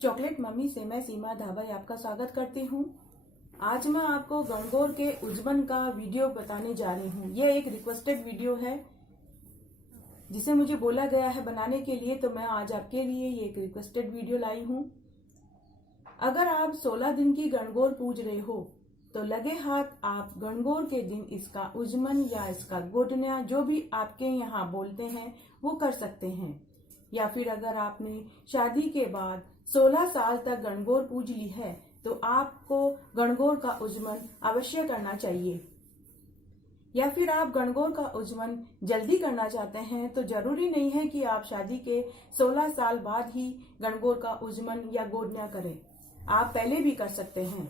Chocolate mummy से मैं सीमा धाबाई आपका स्वागत करती हूँ। आज मैं आपको गणगौर के उज्जमन का वीडियो बताने जा रही हूँ। यह एक रिक्वेस्टेड वीडियो है जिसे मुझे बोला गया है बनाने के लिए, तो मैं आज आपके लिए ये एक रिक्वेस्टेड वीडियो लाई हूँ। अगर आप 16 दिन की गणगौर पूज रहे हो तो लगे हाथ आप गणगौर के दिन इसका उज्जमन या इसका गोडन्या जो भी आपके यहाँ बोलते हैं वो कर सकते हैं। या फिर अगर आपने शादी के बाद 16 साल तक गणगौर पूज ली है तो आपको गणगौर का उज्जमन अवश्य करना चाहिए। या फिर आप गणगौर का उज्जमन जल्दी करना चाहते हैं तो जरूरी नहीं है कि आप शादी के 16 साल बाद ही गणगौर का उज्जमन या गोडन्या करें, आप पहले भी कर सकते हैं।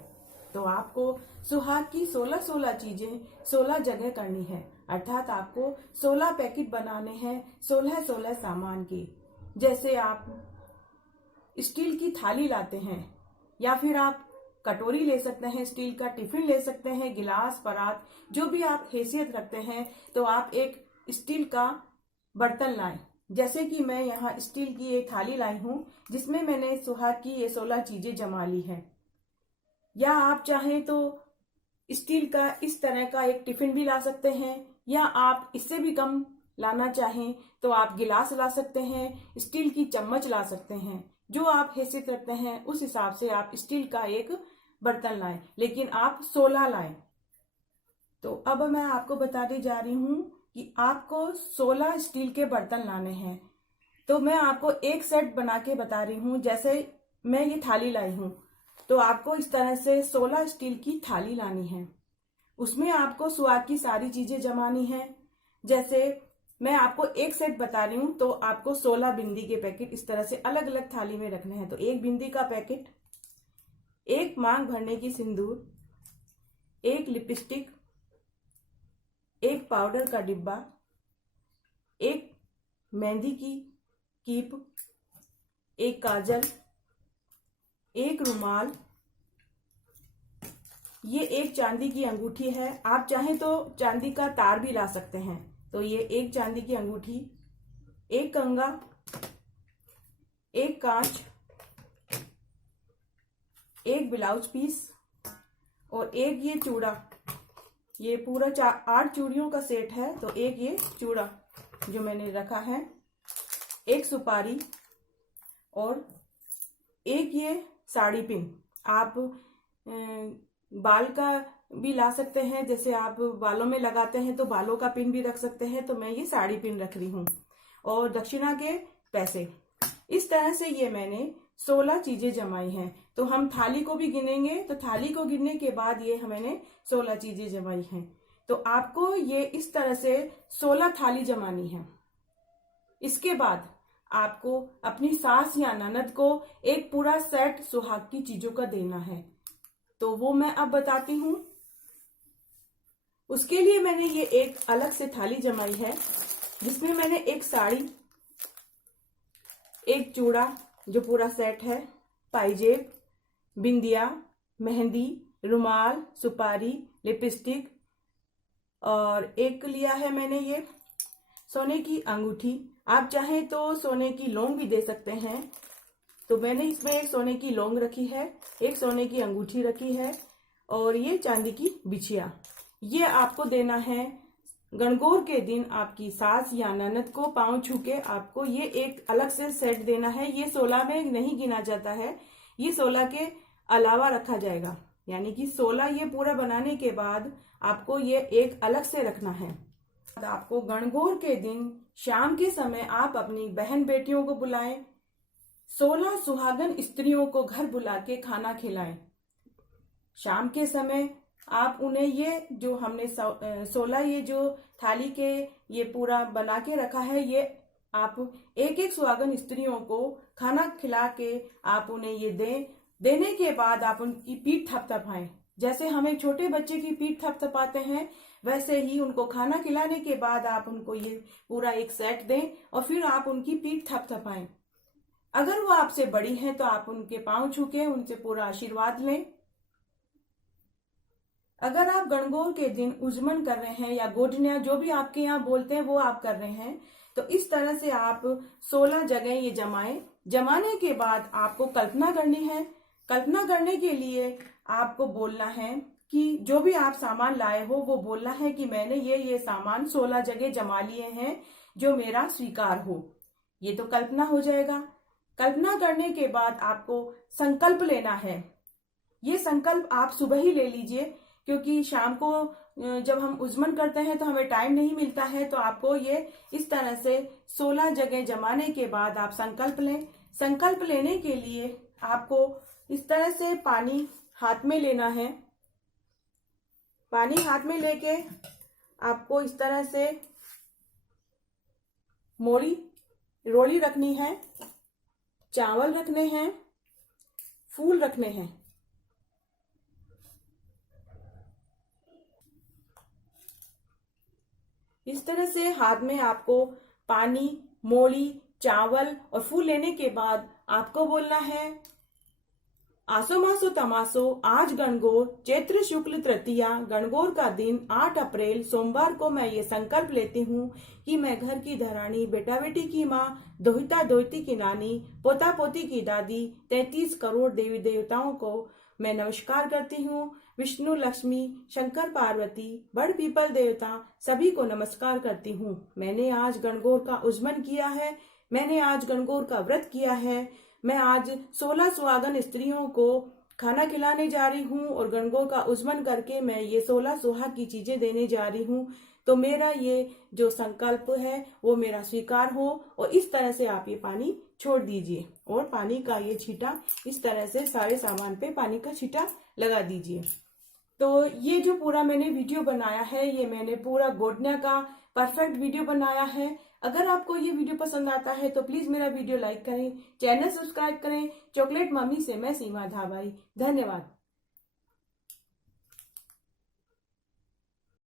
तो आपको सुहाग की 16 चीजें 16 जगह करनी है, अर्थात आपको 16 पैकेट बनाने हैं 16 सामान के। जैसे आप स्टील की थाली लाते हैं या फिर आप कटोरी ले सकते हैं, स्टील का टिफिन ले सकते हैं, गिलास परात जो भी आप हैसियत रखते हैं, तो आप एक स्टील का बर्तन लाएं। जैसे कि मैं यहाँ स्टील की एक थाली लाई हूं जिसमें मैंने सुहाग की ये 16 चीजें जमा ली है। या आप चाहें तो स्टील का इस तरह का एक टिफिन भी ला सकते हैं, या आप इससे भी कम लाना चाहें तो आप गिलास ला सकते हैं, स्टील की चम्मच ला सकते हैं। जो आप हैसियत रखते हैं उस हिसाब से आप स्टील का एक बर्तन लाएं, लेकिन आप 16 लाएं। तो अब मैं आपको बताने जा रही हूं कि आपको 16 स्टील के बर्तन लाने हैं। तो मैं आपको एक सेट बना के बता रही हूं। जैसे मैं ये थाली लाई हूं तो आपको इस तरह से 16 स्टील की थाली लानी है। उसमें आपको सुहाग की सारी चीजें जमानी है। जैसे मैं आपको एक सेट बता रही हूं तो आपको 16 बिंदी के पैकेट इस तरह से अलग अलग थाली में रखने हैं। तो एक बिंदी का पैकेट, एक मांग भरने की सिंदूर, एक लिपस्टिक, एक पाउडर का डिब्बा, एक मेहंदी की कीप, एक काजल, एक रुमाल, ये एक चांदी की अंगूठी है। आप चाहें तो चांदी का तार भी ला सकते हैं। तो ये एक चांदी की अंगूठी, एक कंगा, एक कांच, एक ब्लाउज पीस और एक ये चूड़ा। ये पूरा 8 चूड़ियों का सेट है। तो एक ये चूड़ा जो मैंने रखा है, एक सुपारी और एक ये साड़ी पिन। आप बाल का भी ला सकते हैं, जैसे आप बालों में लगाते हैं तो बालों का पिन भी रख सकते हैं। तो मैं ये साड़ी पिन रख रही हूँ और दक्षिणा के पैसे। इस तरह से ये मैंने 16 चीजें जमाई हैं। तो हम थाली को भी गिनेंगे, तो थाली को गिनने के बाद ये मैंने 16 चीजें जमाई हैं। तो आपको ये इस तरह से 16 थाली जमानी है। इसके बाद आपको अपनी सास या ननद को एक पूरा सेट सुहाग की चीजों का देना है। तो वो मैं अब बताती हूँ। उसके लिए मैंने ये एक अलग से थाली जमाई है जिसमें मैंने एक साड़ी, एक चूड़ा जो पूरा सेट है, पाइजेब, बिंदिया, मेहंदी, रुमाल, सुपारी, लिपस्टिक और एक लिया है मैंने ये सोने की अंगूठी। आप चाहें तो सोने की लौंग भी दे सकते हैं। तो मैंने इसमें एक सोने की लौंग रखी है, एक सोने की अंगूठी रखी है और ये चांदी की बिछिया। ये आपको देना है गणगौर के दिन आपकी सास या ननद को पांव छू के। आपको ये एक अलग से सेट देना है। ये 16 में नहीं गिना जाता है, ये 16 के अलावा रखा जाएगा। यानी कि 16 ये पूरा बनाने के बाद आपको ये एक अलग से रखना है। आपको गणगौर के दिन शाम के समय आप अपनी बहन बेटियों को बुलाएं, 16 सुहागन स्त्रियों को घर बुला के खाना खिलाएं। शाम के समय आप उन्हें ये जो हमने 16 ये जो थाली के ये पूरा बना के रखा है, ये आप एक एक सुहागन स्त्रियों को खाना खिला के आप उन्हें ये देने के बाद आप उनकी पीठ थपथपाएं। जैसे हम एक छोटे बच्चे की पीठ थपथपाते हैं, वैसे ही उनको खाना खिलाने के बाद आप उनको ये पूरा एक सेट दें और फिर आप उनकी पीठ थपथपाएं। अगर वो आपसे बड़ी हैं तो आप उनके पांव छू के उनसे पूरा आशीर्वाद लें। अगर आप गणगौर के दिन उज्जमन कर रहे हैं या गोडन्या जो भी आपके यहाँ बोलते हैं वो आप कर रहे हैं, तो इस तरह से आप 16 जगह ये जमाएं जमाने के बाद आपको कल्पना करनी है। कल्पना करने के लिए आपको बोलना है कि जो भी आप सामान लाए हो वो बोलना है कि मैंने ये सामान 16 जगह जमा लिए हैं जो मेरा स्वीकार हो। ये तो कल्पना हो जाएगा। कल्पना करने के बाद आपको संकल्प लेना है। ये संकल्प आप सुबह ही ले लीजिए, क्योंकि शाम को जब हम उज्जमन करते हैं तो हमें टाइम नहीं मिलता है। तो आपको ये इस तरह से 16 जगह जमाने के बाद आप संकल्प लें। संकल्प लेने के लिए आपको इस तरह से पानी हाथ में लेना है। पानी हाथ में लेके आपको इस तरह से रोली रखनी है, चावल रखने हैं, फूल रखने हैं। इस तरह से हाथ में आपको पानी, मोली, चावल और फूल लेने के बाद आपको बोलना है, आसो मासो तमासो आज गणगौर चैत्र शुक्ल तृतीया गणगौर का दिन 8 अप्रैल सोमवार को मैं ये संकल्प लेती हूँ कि मैं घर की धरानी, बेटा बेटी की माँ, दोहिता दोहिती की नानी, पोता पोती की दादी, 33 करोड़ देवी देवताओं को मैं नमस्कार करती हूँ। विष्णु, लक्ष्मी, शंकर, पार्वती, बड़ पीपल देवता सभी को नमस्कार करती हूँ। मैंने आज गणगौर का उज्जमन किया है। मैंने आज गणगौर का व्रत किया है। मैं आज 16 सुहागन स्त्रियों को खाना खिलाने जा रही हूँ और गणगौर का उज्जमन करके मैं ये 16 सुहाग की चीजें देने जा रही हूँ। तो मेरा ये जो संकल्प है वो मेरा स्वीकार हो। और इस तरह से आप ये पानी छोड़ दीजिए और पानी का ये छींटा इस तरह से सारे सामान पे पानी का छींटा लगा दीजिए। तो ये जो पूरा मैंने वीडियो बनाया है, ये मैंने पूरा गोडना का परफेक्ट वीडियो बनाया है। अगर आपको ये वीडियो पसंद आता है तो प्लीज मेरा वीडियो लाइक करें, चैनल सब्सक्राइब करें। चॉकलेट मम्मी से मैं सीमा धाबाई। धन्यवाद।